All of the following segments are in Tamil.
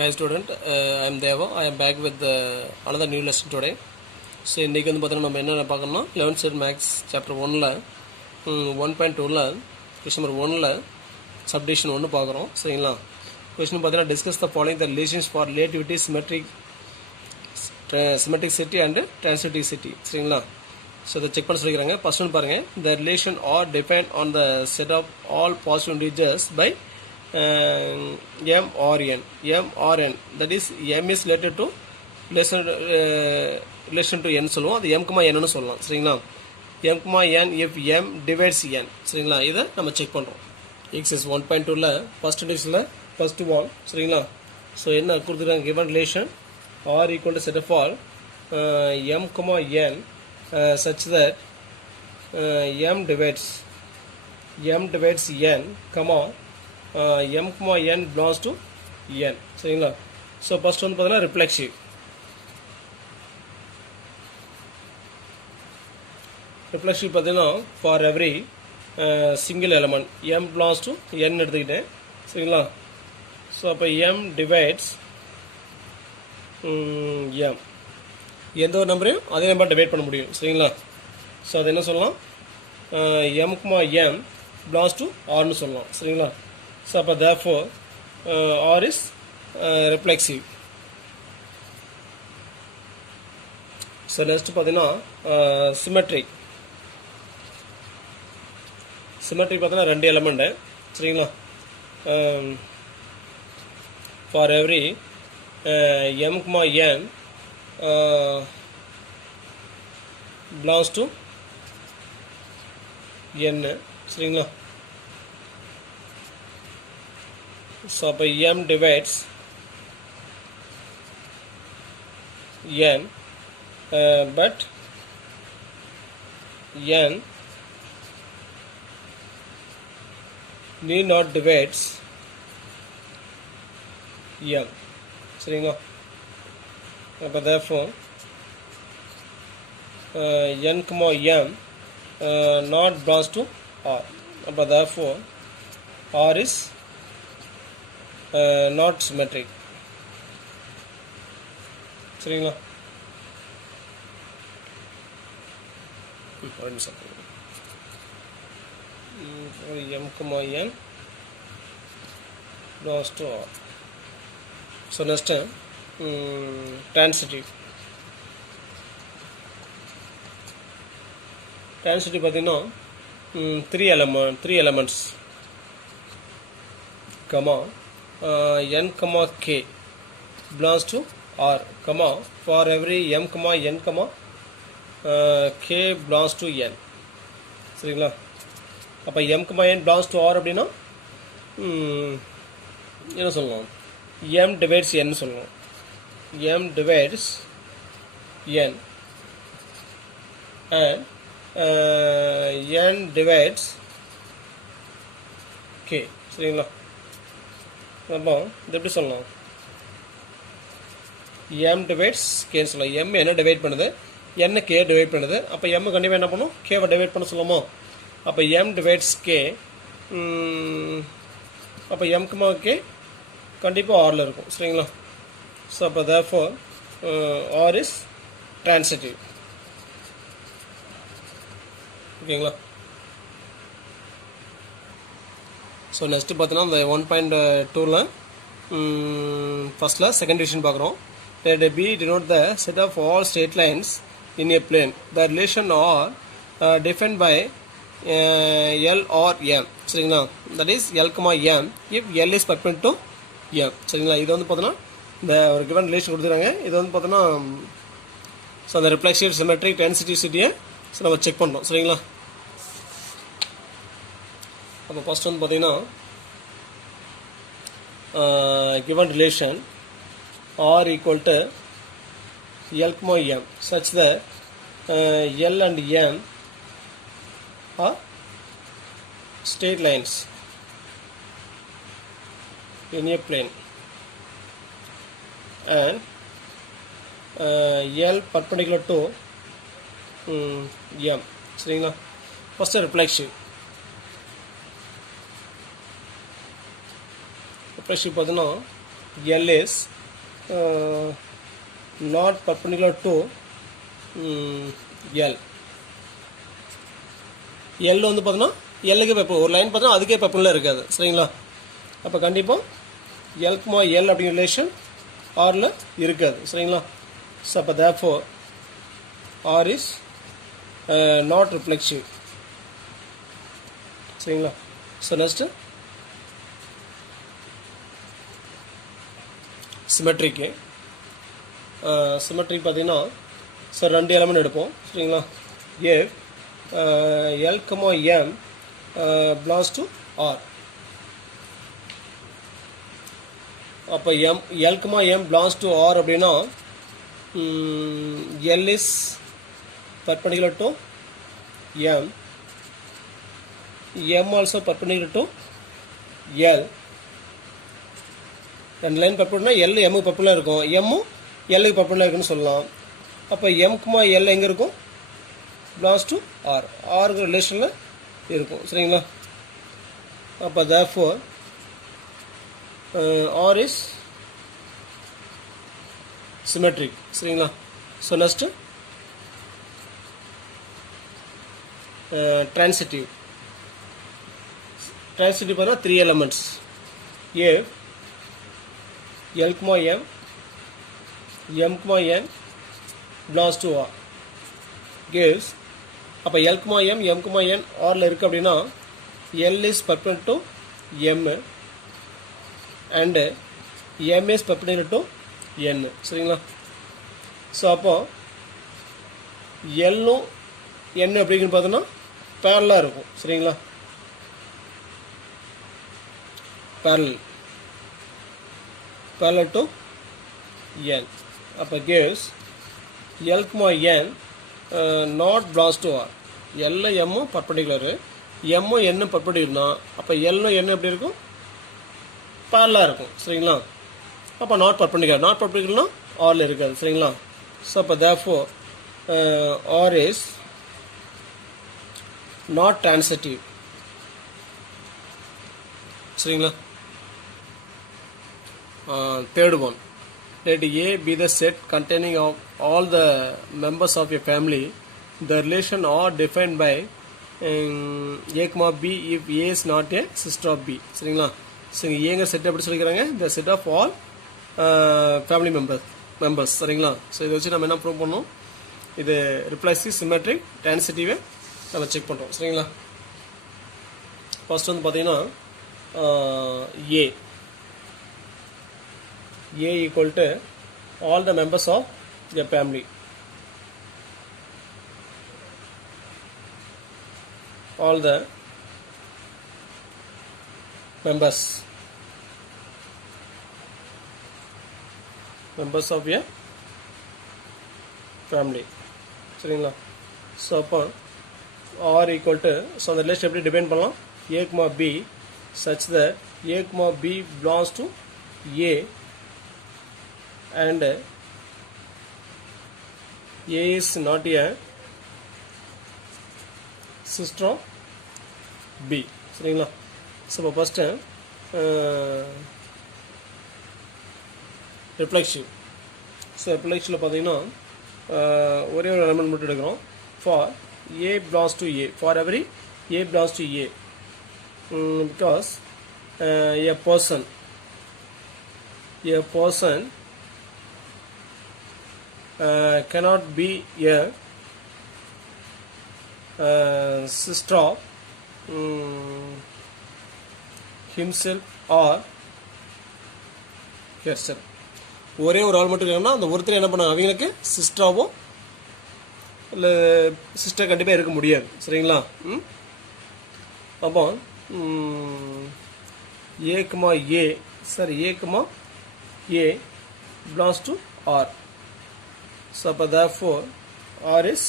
Hi student, I am Deva. I am back with another new lesson today. So இன்றைக்கி வந்து பார்த்தீங்கன்னா நம்ம என்ன பார்க்கணும்னா 11th standard மேக்ஸ் சாப்டர் 1ல் 1.2ல் கொஸ்டின் நம்பர் 1ல் சப்டிஷன் 1 பார்க்குறோம். சரிங்களா? கொஸ்டின் பார்த்தீங்கன்னா discuss the following the relations for relativity symmetricity and transitivity. சரிங்களா? ஸோ இதை செக் பண்ண சொல்லிக்கிறாங்க. ஃபர்ஸ்ட் ஒன்று பாருங்கள், the relation R defined on the set of all positive integers by m or n, that is m is related to relation to n சொல்லுவோம். அது m, n னு சொல்லலாம். சரிங்களா? m, n if m divides n. சரிங்களா? இதை நம்ம செக் பண்ணுறோம். எக்ஸஸ் 1.2ல் ஃபர்ஸ்ட் டிவிஷனில் ஃபர்ஸ்ட் ஒன். சரிங்களா? ஸோ என்ன கொடுத்துருக்காங்க, given relation r equal to set of all m, n such that m divides n, m, n belongs to n. சரிங்களா? ஸோ ஃபர்ஸ்ட் வந்து பார்த்தீங்கன்னா ரிஃப்ளெக்சிவ். பார்த்தீங்கன்னா for every single element m belongs to n எடுத்துக்கிட்டேன். சரிங்களா? ஸோ அப்போ m divides m, எந்த ஒரு நம்பரையும் அதே நம்பர் டிவைட் பண்ண முடியும். சரிங்களா? ஸோ அது என்ன சொல்லலாம், m, n belongs to r னு சொல்லலாம். சரிங்களா? So, therefore, R is reflexive. So, next பார்த்தீங்கன்னா symmetric. பார்த்தீங்கன்னா ரெண்டு எலமெண்ட். சரிங்களா? for every m, n belongs to n. சரிங்களா? So, அப்போ m divides n, but n need not divides m. சரிங்களா? அப்போ therefore n, m not belongs to r. அப்போ therefore r is not symmetric. சரிங்களா? m, n belongs to r. So next transitive. பார்த்தீங்கன்னா three elements, n, k belongs to r, for every m, n, k belongs to n. சரிங்களா? அப்போ m, n belongs to r அப்படின்னா என்ன சொல்லலாம், m divides n சொல்லலாம். m divides n and n divides k. சரிங்களா? அப்போ இது எப்படி சொல்லலாம், m divides k சொல்லலாம். m என்ன டிவைட் பண்ணுது, n k டிவைட் பண்ணுது. அப்போ m கண்டிப்பாக என்ன பண்ணும், k டிவைட் பண்ண சொல்லுமோ. அப்போ m divides k, அப்போ m, k கண்டிப்பாக ஆரில் இருக்கும். சரிங்களா? ஸோ அப்போ therefore r is transitive. ஓகேங்களா? ஸோ நெக்ஸ்ட்டு பார்த்தீங்கன்னா இந்த 1.2ல் ஃபஸ்ட்டில் செகண்ட் டிவிஷன் பார்க்குறோம். let B denote the set of all straight lines in a plane. The relation are defined by L or M. சரிங்களா? that is L, M if L is perpendicular to M. சரிங்களா? இது வந்து பார்த்தோன்னா இந்த ஒரு given ரிலேஷன் கொடுத்துருக்காங்க. இது வந்து பார்த்தோன்னா ஸோ அந்த ரிஃப்ளெக்சிவ், சிமெட்ரிக், டிரான்சிட்டிவிட்டியை ஸோ நம்ம செக் பண்ணுறோம். சரிங்களா? அப்போ ஃபர்ஸ்ட் வந்து பார்த்தீங்கன்னா given relation r equal to L, M such that L and M are straight lines in a plane and L perpendicular to M. சரிங்களா? First reflexive. ரிஃப்ளெக்சிவ் பார்த்தீங்கன்னா L is not perpendicular to L. L வந்து பார்த்தோன்னா எல்லுக்கு பெப்பர் ஒரு லைன் பார்த்தோன்னா அதுக்கே பெப்பரில் இருக்காது சரிங்களா. அப்போ கண்டிப்பாக எல்குமா எல் அப்படிங்கிற ரிலேஷன் ஆரில் இருக்காது சரிங்களா. ஸோ அப்போ therefore R is not reflexive சரிங்களா. ஸோ நெக்ஸ்ட்டு சிமெட்ரிக்கு சிமெட்ரிக் பார்த்தீங்கன்னா ஸோ ரெண்டு எலமெண்ட் எடுப்போம் சரிங்களா. If L comma M belongs to R. அப்போ L comma M belongs to R அப்படின்னா L is perpendicular to M, M also perpendicular to L. ரெண்டு லைன் பர்புலர்னா L M பர்புலர் இருக்கும், M L பர்புலர் இருக்குன்னு சொல்லலாம். அப்போ M குமா L எங்கே இருக்கும்? belongs to R, R ரிலேஷனில் இருக்கும் சரிங்களா. அப்போ therefore R is symmetric சரிங்களா. ஸோ நெக்ஸ்ட்டு transitive பார்த்தா 3 elements A L comma M M comma N belongs to R gives. அப்போ L comma M M comma N Rல இருக்கு அப்படின்னா L is perpendicular to M and M is perpendicular to N சரிங்களா. ஸோ அப்போ Lலும் N அப்படிங்கிறது பார்த்தோன்னா பேரலாக இருக்கும் சரிங்களா. parallel to N. அப்போ gives L comma N not belongs to R. L M பர்பண்டிகுலரு M N பர்பண்டிகுலர்னா அப்போ L N எப்படி இருக்கும்? பேரலாக இருக்கும் சரிங்களா. அப்போ நாட் பர்பண்டிகுலர்னா ஆரில் இருக்காது சரிங்களா. ஸோ அப்போ therefore R is not transitive சரிங்களா. Third one, let A be the set containing of all the members of a family. The relation are defined by A comma B if A is not a sister of B சரிங்களா. ஸோ இங்கே ஏங்க செட் எப்படி சொல்லிக்கிறாங்க? the set of all family members சரிங்களா. ஸோ இதை வச்சு நம்ம என்ன ப்ரூவ் பண்ணோம்? இது ரிப்ளெக்சிவ் சிமெட்ரிக் ட்ரான்சிட்டிவை நம்ம செக் பண்ணுறோம் சரிங்களா. ஃபர்ஸ்ட் வந்து பார்த்தீங்கன்னா A equal to all the members of the family. All the members of a family சரிங்களா. ஸோ அப்போ R equal to ஸோ அந்த ரிலேஷன் எப்படி டிபெண்ட் பண்ணலாம்? A comma B such that A comma B belongs to A and A is not a sister of B சரிங்களா. ஸோ இப்போ ஃபஸ்ட்டு ரிஃப்ளெக்ஷன். ஸோ ரிஃப்ளெக்ஷனில் பார்த்தீங்கன்னா ஒரே ஒரு எலமெண்ட் மட்டும் எடுக்கிறோம். For A belongs to A, for every A belongs to A, because a person cannot be a sister of himself or herself. ஒரே ஒரு ஆள் மட்டும் இருக்காங்கன்னா அந்த ஒருத்தர் என்ன பண்ணாங்க? அவங்களுக்கு சிஸ்டராகவும் இல்லை சிஸ்டர் கண்டிப்பாக இருக்க முடியாது சரிங்களா. அப்போ A comma A sir A comma A belongs to R. So அப்போ therefore R is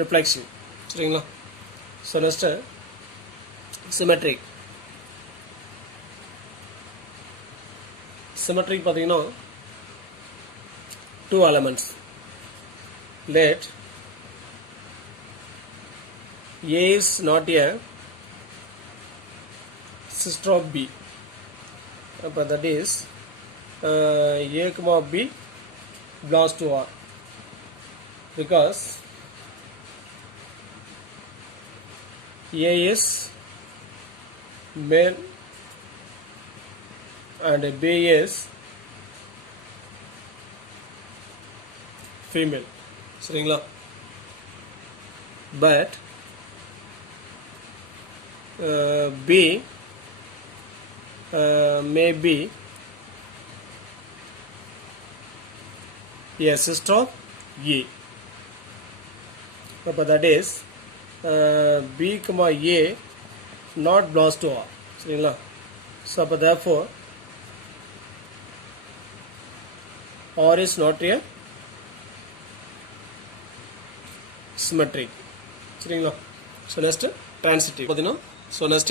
reflexive சரிங்களா. So next symmetric. சிமெட்ரிக் பார்த்தீங்கன்னா 2 elements. Let A is not a sister of B but that is A comma B belongs to R, because A is male and B is female. சரிங்களா? But B may be a sister of A, but that is B comma A not belongs to R. சரிங்களா? So but therefore R is not a symmetric. சரிங்களா? So next transitive பார்த்தீங்கன்னா, so next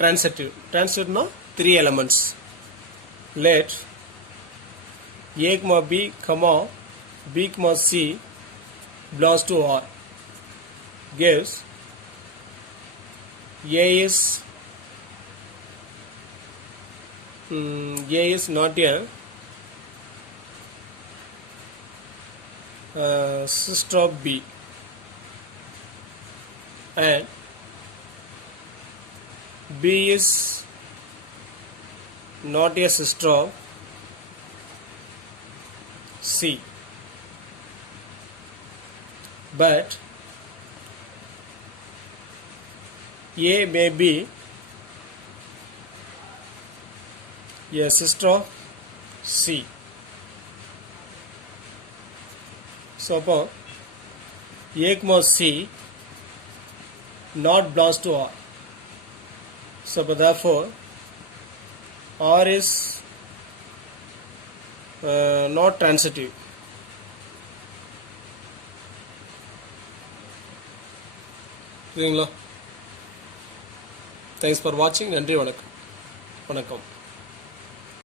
transitive na 3 elements. Let A comma B comma B comma C belongs to R gives A is not a sister of B, and B is not a sister of C, but A may be a sister of C. So upon A comma C not belongs to R. So but therefore R is not transitive. சரிங்களா? Thanks for watching. நன்றி, வணக்கம்.